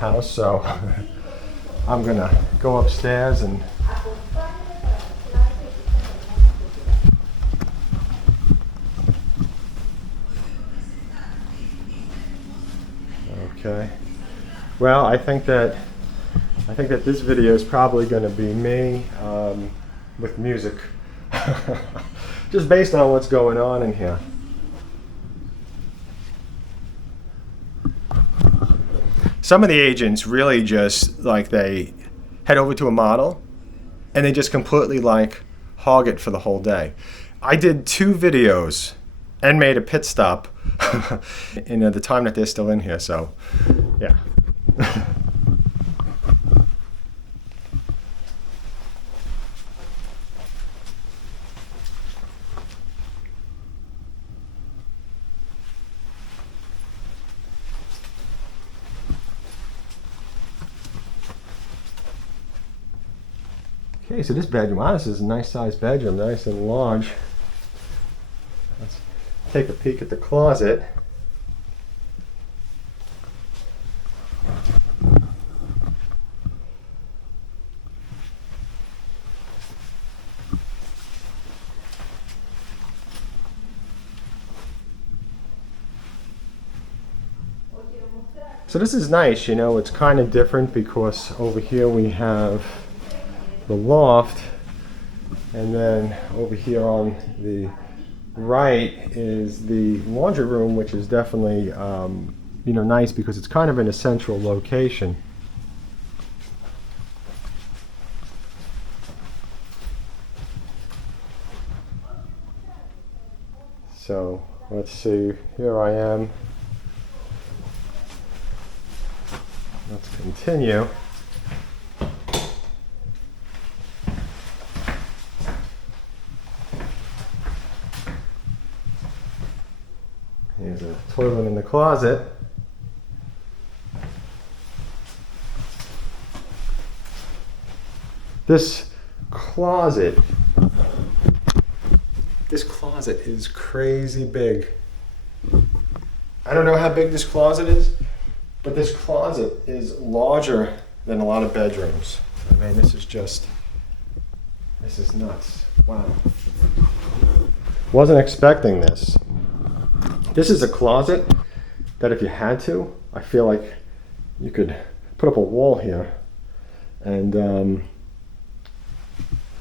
house, so I'm gonna go upstairs and okay. Well, I think that this video is probably going to be me with music, just based on what's going on in here. Some of the agents really just they head over to a model and they just completely hog it for the whole day. I did 2 videos and made a pit stop in the time that they're still in here, so yeah. Okay, so this bedroom, wow, this is a nice sized bedroom, nice and large. Let's take a peek at the closet. So this is nice, it's kind of different because over here we have the loft, and then over here on the right is the laundry room, which is definitely nice because it's kind of in a central location. So let's see, here I am. Let's continue. Here's a toilet in the closet. This closet is crazy big. I don't know how big this closet is, but this closet is larger than a lot of bedrooms. I mean, this is nuts. Wow. Wasn't expecting this. This is a closet that if you had to, I feel like you could put up a wall here and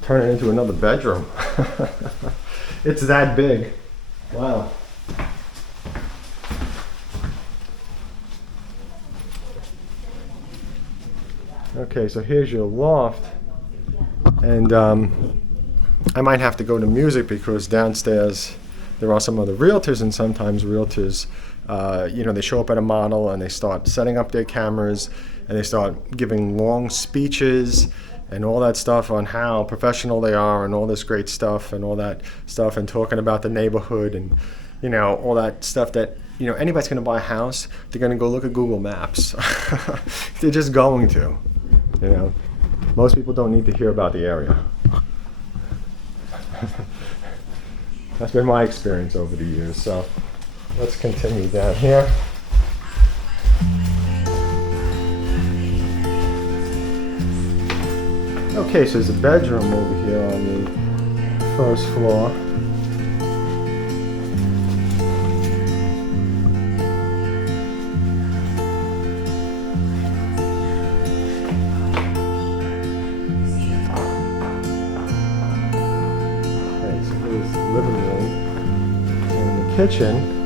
turn it into another bedroom. It's that big. Wow. Okay, so here's your loft, and I might have to go to music because downstairs there are some other realtors, and sometimes realtors, they show up at a model and they start setting up their cameras and they start giving long speeches and all that stuff on how professional they are and all this great stuff and all that stuff, and talking about the neighborhood and all that stuff that anybody's going to buy a house, they're going to go look at Google Maps. They're just going to. Most people don't need to hear about the area. That's been my experience over the years. So let's continue down here. Okay, so there's a bedroom over here on the first floor. Living room and the kitchen.